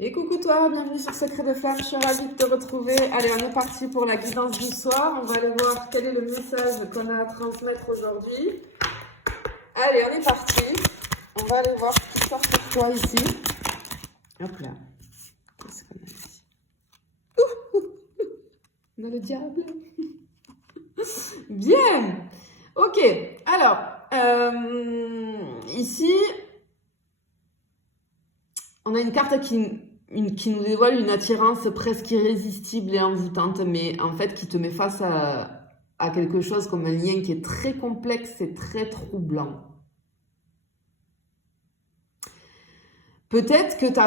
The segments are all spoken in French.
Et coucou toi, bienvenue sur Secret de Flamme, je suis ravie de te retrouver. Allez, on est parti pour la guidance du soir. On va aller voir quel est le message qu'on a à transmettre aujourd'hui. Allez, on est parti. On va aller voir ce qui sort pour toi ici. Hop là. Qu'est-ce qu'on a ici? On a le diable. Bien. Ok, alors, ici, on a une carte qui nous dévoile une attirance presque irrésistible et envoûtante, mais en fait qui te met face à quelque chose comme un lien qui est très complexe et très troublant. Peut-être que tu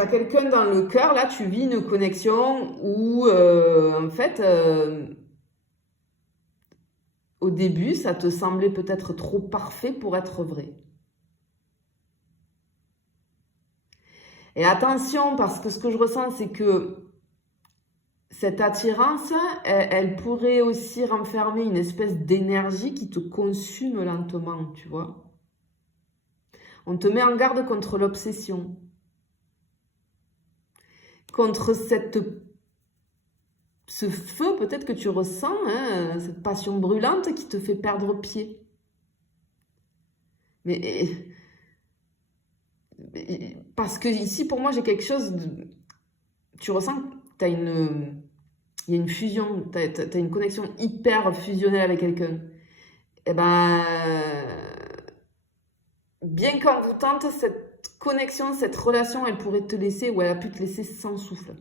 as quelqu'un dans le cœur, là tu vis une connexion où en fait au début ça te semblait peut-être trop parfait pour être vrai. Et attention, parce que ce que je ressens, c'est que cette attirance, elle pourrait aussi renfermer une espèce d'énergie qui te consume lentement, tu vois. On te met en garde contre l'obsession, contre ce feu peut-être que tu ressens, hein, cette passion brûlante qui te fait perdre pied. Mais parce que ici, pour moi, j'ai quelque chose tu ressens que il y a une fusion, tu as une connexion hyper fusionnelle avec quelqu'un. Et ben, bien qu'envoûtante, cette connexion, cette relation, elle pourrait te laisser, ou elle a pu te laisser sans souffle.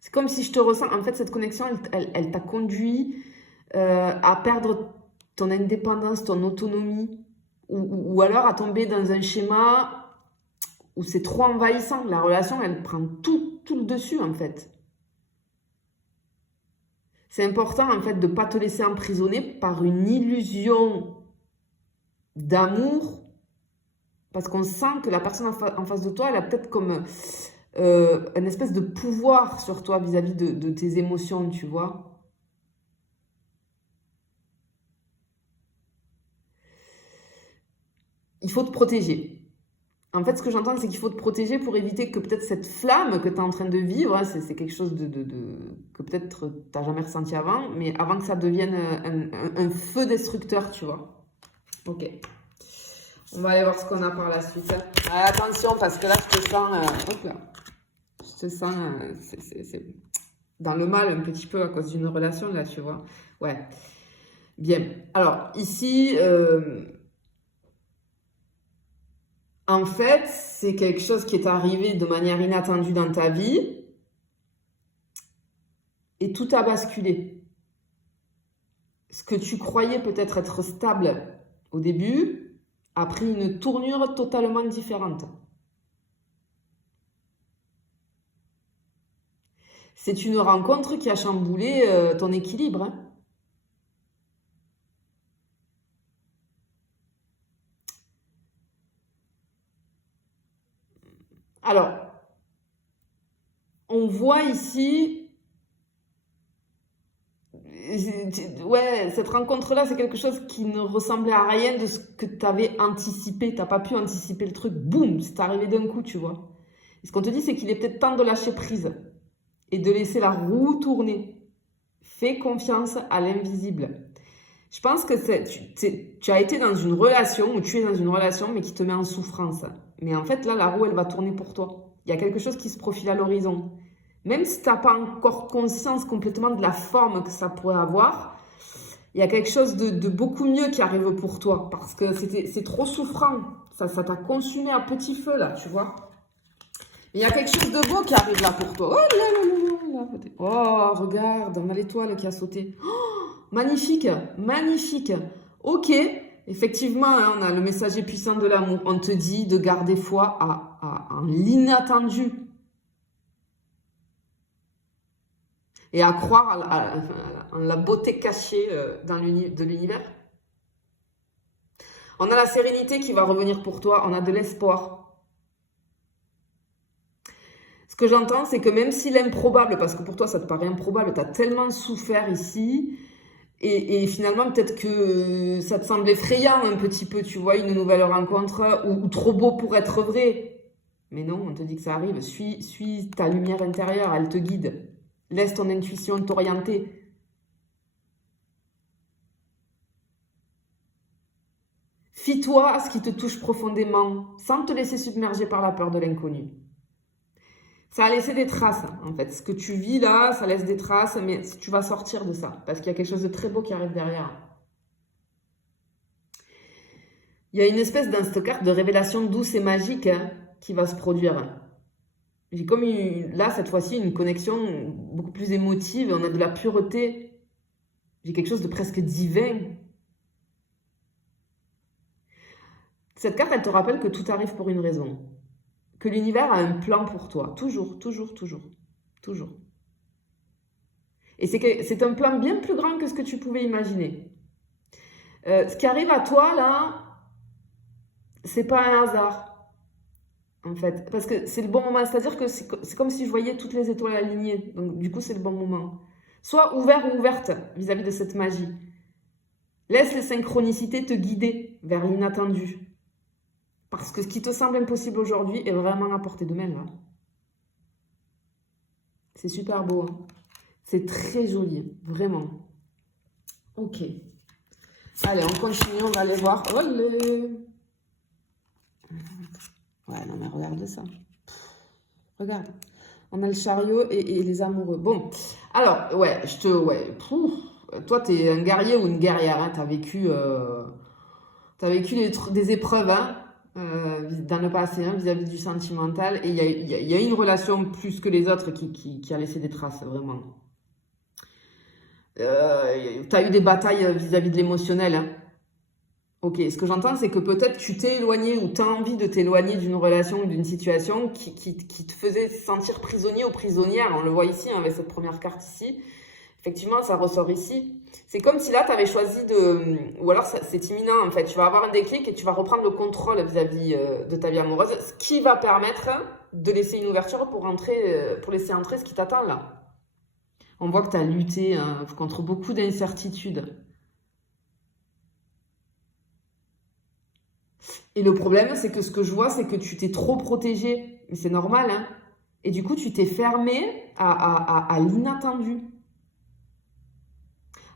C'est comme si je te ressens, en fait, cette connexion, elle t'a conduit à perdre ton indépendance, ton autonomie, ou alors à tomber dans un schéma où c'est trop envahissant. La relation, elle prend tout le dessus, en fait. C'est important, en fait, de ne pas te laisser emprisonner par une illusion d'amour, parce qu'on sent que la personne en face de toi, elle a peut-être comme une espèce de pouvoir sur toi vis-à-vis de tes émotions, tu vois. Il faut te protéger. En fait, ce que j'entends, c'est qu'il faut te protéger pour éviter que peut-être cette flamme que tu es en train de vivre, c'est quelque chose que peut-être tu n'as jamais ressenti avant, mais avant que ça devienne un feu destructeur, tu vois. Ok. On va aller voir ce qu'on a par la suite. Attention, parce que là, je te sens... hop là. Je te sens... c'est dans le mal un petit peu à cause d'une relation, là, tu vois. Ouais. Bien. Alors, ici... en fait, c'est quelque chose qui est arrivé de manière inattendue dans ta vie et tout a basculé. Ce que tu croyais peut-être être stable au début a pris une tournure totalement différente. C'est une rencontre qui a chamboulé ton équilibre, hein. Alors, on voit ici, ouais, cette rencontre-là, c'est quelque chose qui ne ressemblait à rien de ce que tu avais anticipé. Tu n'as pas pu anticiper le truc, boum, c'est arrivé d'un coup, tu vois. Et ce qu'on te dit, c'est qu'il est peut-être temps de lâcher prise et de laisser la roue tourner. Fais confiance à l'invisible. Je pense que tu as été dans une relation, ou tu es dans une relation, mais qui te met en souffrance. Mais en fait, là, la roue, elle va tourner pour toi. Il y a quelque chose qui se profile à l'horizon. Même si tu n'as pas encore conscience complètement de la forme que ça pourrait avoir, il y a quelque chose de beaucoup mieux qui arrive pour toi. Parce que c'est trop souffrant. Ça t'a consumé à petit feu, là, tu vois. Mais il y a quelque chose de beau qui arrive là pour toi. Oh là là là là. Oh, regarde, on a l'étoile qui a sauté. Oh, magnifique, magnifique. Ok, effectivement, hein, on a le messager puissant de l'amour. On te dit de garder foi à l'inattendu. Et à croire en la beauté cachée de l'univers. On a la sérénité qui va revenir pour toi. On a de l'espoir. Ce que j'entends, c'est que même si l'improbable, parce que pour toi ça te paraît improbable, tu as tellement souffert ici, et finalement peut-être que ça te semble effrayant un petit peu, tu vois, une nouvelle rencontre, ou trop beau pour être vrai. Mais non, on te dit que ça arrive. Suis ta lumière intérieure, elle te guide. Laisse ton intuition t'orienter. Fie-toi à ce qui te touche profondément, sans te laisser submerger par la peur de l'inconnu. Ça a laissé des traces, en fait. Ce que tu vis là, ça laisse des traces, mais tu vas sortir de ça, parce qu'il y a quelque chose de très beau qui arrive derrière. Il y a une espèce dans cette carte de révélation douce et magique qui va se produire. J'ai comme là, cette fois-ci, une connexion beaucoup plus émotive, on a de la pureté. J'ai quelque chose de presque divin. Cette carte, elle te rappelle que tout arrive pour une raison. Que l'univers a un plan pour toi. Toujours, toujours, toujours. Toujours. Et c'est un plan bien plus grand que ce que tu pouvais imaginer. Ce qui arrive à toi, là, c'est pas un hasard. En fait. Parce que c'est le bon moment. C'est-à-dire que c'est comme si je voyais toutes les étoiles alignées. Donc, du coup, c'est le bon moment. Sois ouvert ou ouverte vis-à-vis de cette magie. Laisse les synchronicités te guider vers l'inattendu. Parce que ce qui te semble impossible aujourd'hui est vraiment à portée de main, là. C'est super beau, hein. C'est très joli, vraiment. Ok. Allez, on continue, on va aller voir. Olé. Ouais, non mais regarde ça. Regarde. On a le chariot et les amoureux. Bon, alors, ouais, toi, t'es un guerrier ou une guerrière, hein. T'as vécu des épreuves, hein. Dans le passé, hein, vis-à-vis du sentimental, et il y a une relation plus que les autres qui a laissé des traces, vraiment. Tu as eu des batailles vis-à-vis de l'émotionnel, hein. Ok, ce que j'entends, c'est que peut-être tu t'es éloigné ou tu as envie de t'éloigner d'une relation ou d'une situation qui te faisait sentir prisonnier ou prisonnière. On le voit ici, hein, avec cette première carte ici. Effectivement, ça ressort ici. C'est comme si là, tu avais choisi de... Ou alors, c'est imminent, en fait. Tu vas avoir un déclic et tu vas reprendre le contrôle vis-à-vis de ta vie amoureuse, ce qui va permettre de laisser une ouverture pour laisser entrer ce qui t'attend, là. On voit que tu as lutté contre beaucoup d'incertitudes. Et le problème, c'est que ce que je vois, c'est que tu t'es trop protégé. Mais c'est normal, hein. Et du coup, tu t'es fermé à l'inattendu.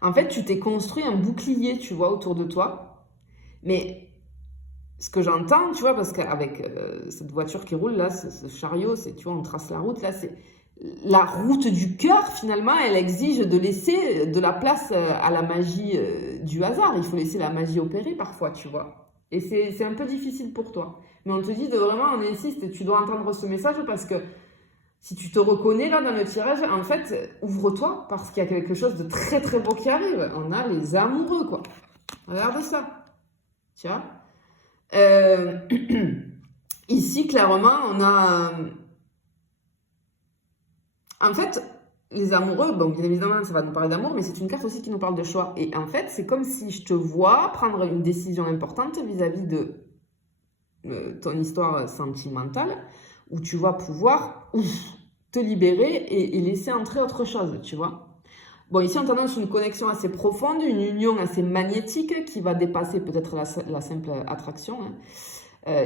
En fait, tu t'es construit un bouclier, tu vois, autour de toi. Mais ce que j'entends, tu vois, parce qu'avec cette voiture qui roule là, ce chariot, tu vois, on trace la route là, c'est la route du cœur, finalement, elle exige de laisser de la place à la magie du hasard. Il faut laisser la magie opérer parfois, tu vois. Et c'est un peu difficile pour toi. Mais on te dit de vraiment, on insiste, tu dois entendre ce message parce que si tu te reconnais là dans le tirage, en fait, ouvre-toi parce qu'il y a quelque chose de très très beau qui arrive. On a les amoureux, quoi. Regarde ça. Tu vois. Ici, clairement, on a... En fait, les amoureux, bon, bien évidemment, ça va nous parler d'amour, mais c'est une carte aussi qui nous parle de choix. Et en fait, c'est comme si je te vois prendre une décision importante vis-à-vis de ton histoire sentimentale, où tu vas pouvoir te libérer et laisser entrer autre chose, tu vois. Bon, ici, on t'annonce une connexion assez profonde, une union assez magnétique qui va dépasser peut-être la simple attraction, hein.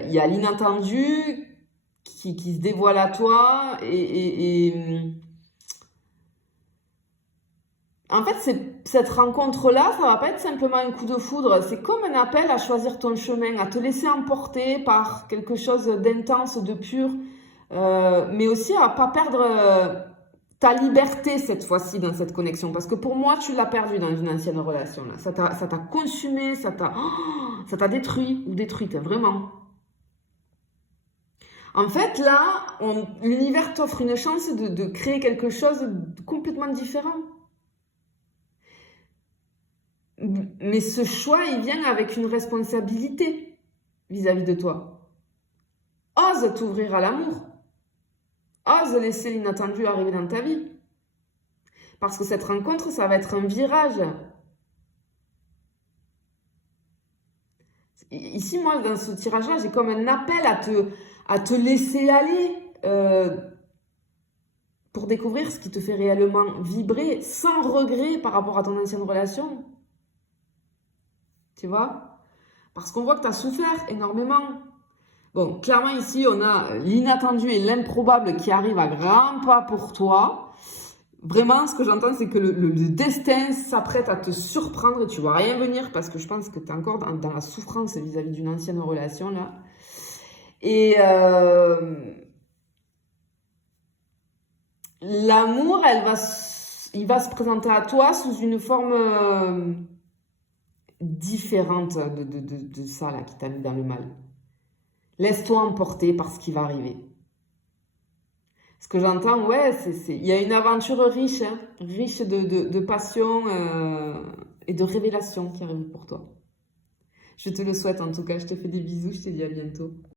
Il y a l'inattendu qui se dévoile à toi en fait, cette rencontre-là, ça va pas être simplement un coup de foudre. C'est comme un appel à choisir ton chemin, à te laisser emporter par quelque chose d'intense, de pur, mais aussi à pas perdre ta liberté cette fois-ci dans cette connexion. Parce que pour moi, tu l'as perdu dans une ancienne relation. Là. Ça t'a consumé, ça t'a détruit ou détruite, vraiment. En fait, là, l'univers t'offre une chance de créer quelque chose de complètement différent. Mais ce choix, il vient avec une responsabilité vis-à-vis de toi. Ose t'ouvrir à l'amour. Ose laisser l'inattendu arriver dans ta vie. Parce que cette rencontre, ça va être un virage. Ici, moi, dans ce tirage-là, j'ai comme un appel à te laisser aller pour découvrir ce qui te fait réellement vibrer sans regret par rapport à ton ancienne relation. Tu vois? Parce qu'on voit que tu as souffert énormément. Bon, clairement ici, on a l'inattendu et l'improbable qui arrivent à grands pas pour toi. Vraiment, ce que j'entends, c'est que le destin s'apprête à te surprendre et tu vois rien venir parce que je pense que tu es encore dans la souffrance vis-à-vis d'une ancienne relation là. Et l'amour, il va se présenter à toi sous une forme différente de ça là qui t'a mis dans le mal. Laisse-toi emporter par ce qui va arriver. Ce que j'entends, ouais, il y a une aventure riche, hein, riche de passion et de révélations qui arrivent pour toi. Je te le souhaite en tout cas, je te fais des bisous, je te dis à bientôt.